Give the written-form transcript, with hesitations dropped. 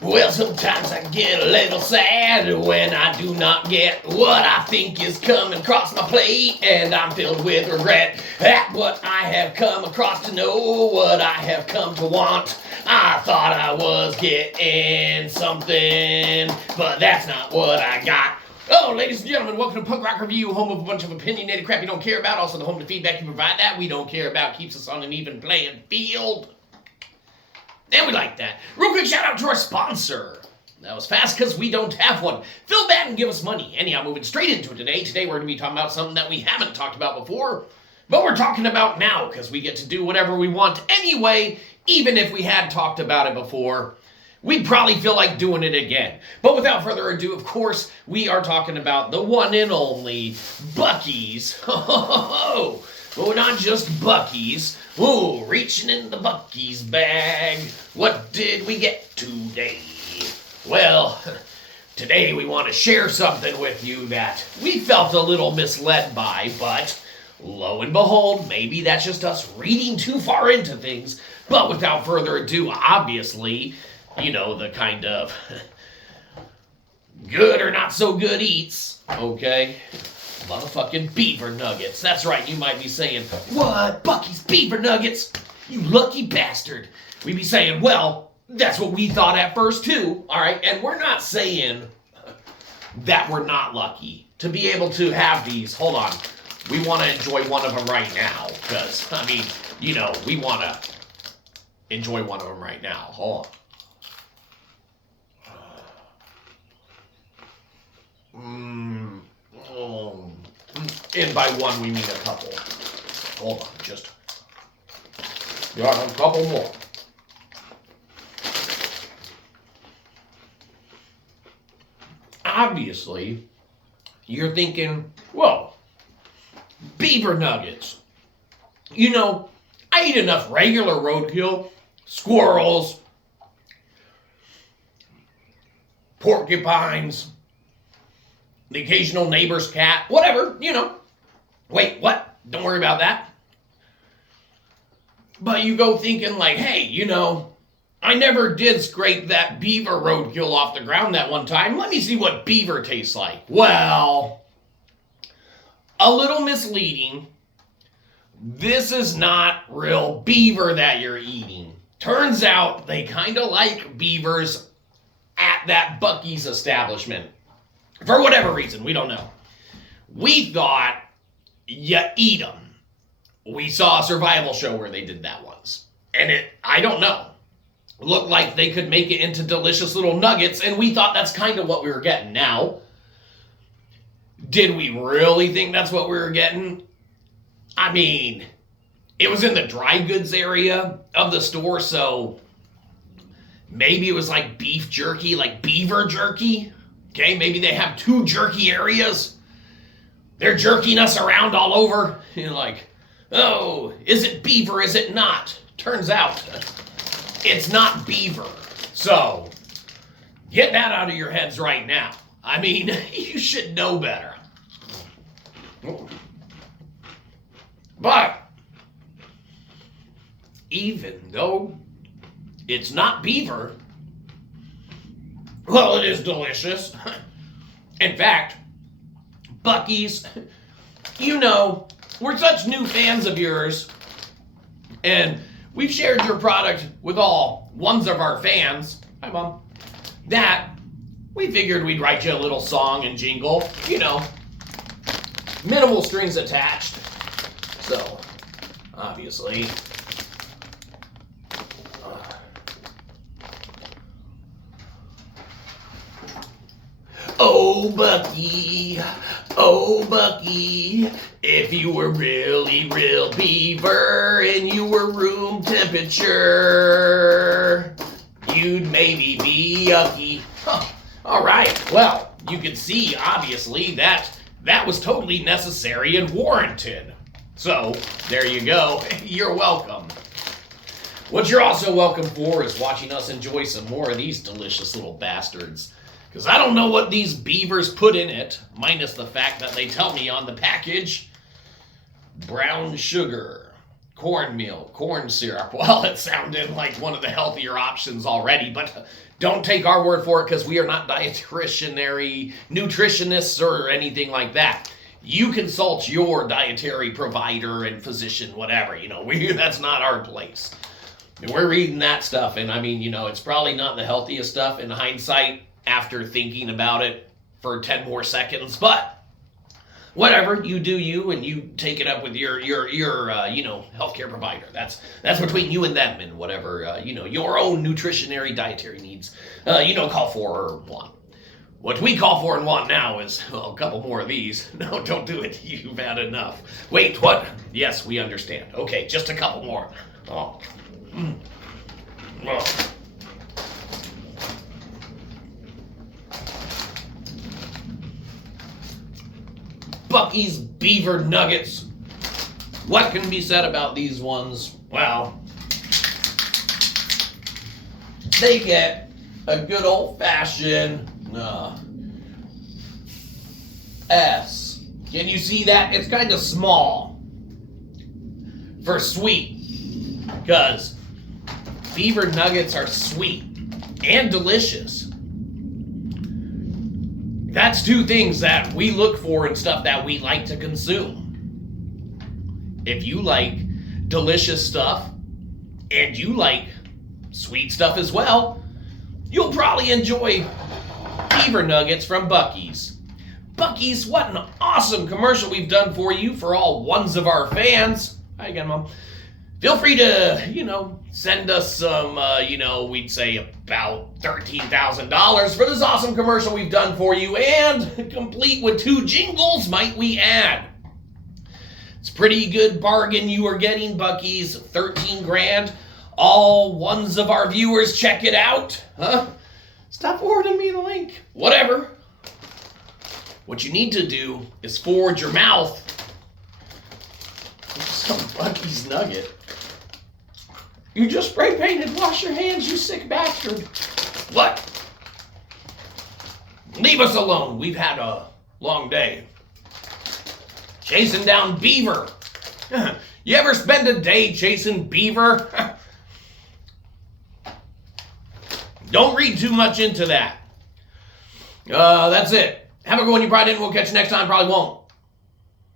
Well, sometimes I get a little sad when I do not get what I think is coming across my plate, and I'm filled with regret at what I have come across to know, what I have come to want. I thought I was getting something, but that's not what I got. Oh, ladies and gentlemen, welcome to Punk Rock Review, home of a bunch of opinionated crap you don't care about, also the home to feedback you provide that we don't care about, keeps us on an even playing field. And we like that. Real quick shout out to our sponsor. That was fast because we don't have one. Feel bad and give us money. Anyhow, moving straight into it today. Today we're going to be talking about something that we haven't talked about before, but we're talking about now because we get to do whatever we want anyway. Even if we had talked about it before, we'd probably feel like doing it again. But without further ado, of course, we are talking about the one and only Buc-ees. Oh, not just Buc-ees. Ooh, reaching in the Buc-ees bag. What did we get today? Well, today we want to share something with you that we felt a little misled by, but lo and behold, maybe that's just us reading too far into things. But without further ado, obviously, you know, the kind of good or not so good eats, okay? Motherfucking beaver nuggets. That's right, you might be saying, what? Buc-ee's beaver nuggets? You lucky bastard. We'd be saying, well, that's what we thought at first too, all right? And we're not saying that we're not lucky to be able to have these. Hold on. We want to enjoy one of them right now because, I mean, you know, we want to enjoy one of them right now. Hold on. And by one, we mean a couple. Hold on, just got a couple more. Obviously, you're thinking, well, beaver nuggets. You know, I eat enough regular roadkill, squirrels, porcupines, the occasional neighbor's cat, whatever, you know. Wait, what? Don't worry about that. But you go thinking like, hey, you know, I never did scrape that beaver roadkill off the ground that one time. Let me see what beaver tastes like. Well, a little misleading. This is not real beaver that you're eating. Turns out they kind of like beavers at that Buc-ees establishment. For whatever reason, we don't know. We thought you eat them. We saw a survival show where they did that once. And I don't know. Looked like they could make it into delicious little nuggets, and we thought that's kind of what we were getting. Now, did we really think that's what we were getting? I mean, it was in the dry goods area of the store, so maybe it was like beef jerky, like beaver jerky. Okay, maybe they have two jerky areas. They're jerking us around all over. You're like, oh, is it beaver, is it not? Turns out, it's not beaver. So, get that out of your heads right now. I mean, you should know better. But, even though it's not beaver, well, it is delicious. In fact, Buc-ees, you know, we're such new fans of yours, and we've shared your product with all ones of our fans, hi Mom, that we figured we'd write you a little song and jingle, you know, minimal strings attached. So, obviously, oh, Buc-ee, oh, Buc-ee, if you were really real beaver and you were room temperature, you'd maybe be yucky. Huh. All right, well, you can see, obviously, that was totally necessary and warranted. So, there you go. You're welcome. What you're also welcome for is watching us enjoy some more of these delicious little bastards. Because I don't know what these beavers put in it, minus the fact that they tell me on the package, brown sugar, cornmeal, corn syrup. Well, it sounded like one of the healthier options already, but don't take our word for it because we are not dietitianary nutritionists or anything like that. You consult your dietary provider and physician, whatever. That's not our place. And we're reading that stuff, and I mean, it's probably not the healthiest stuff in hindsight after thinking about it for 10 more seconds, but whatever, you do you, and you take it up with your healthcare provider. That's between you and them, and whatever your own nutritionary dietary needs call for or want. What we call for and want now is a couple more of these. No, don't do it. You've had enough. Wait, what? Yes, we understand. Okay, just a couple more. Oh. Oh. Buc-ees beaver nuggets. What can be said about these ones? Well, they get a good old-fashioned S. Can you see that? It's kind of small for sweet, because beaver nuggets are sweet and delicious. That's two things that we look for in stuff that we like to consume. If you like delicious stuff and you like sweet stuff as well, you'll probably enjoy beaver nuggets from Buc-ees. Buc-ees, what an awesome commercial we've done for you, for all ones of our fans. Hi again, Mom. Feel free to, send us some, we'd say about $13,000 for this awesome commercial we've done for you, and complete with 2 jingles, might we add. It's a pretty good bargain you are getting, Buc-ees. 13 grand. All ones of our viewers, check it out. Huh? Stop forwarding me the link. Whatever. What you need to do is forward your mouth with some Buc-ees nugget. You just spray painted. Wash your hands, you sick bastard. What? Leave us alone. We've had a long day. Chasing down beaver. You ever spend a day chasing beaver? Don't read too much into that. That's it. Have a good one. You probably didn't. We'll catch you next time. Probably won't.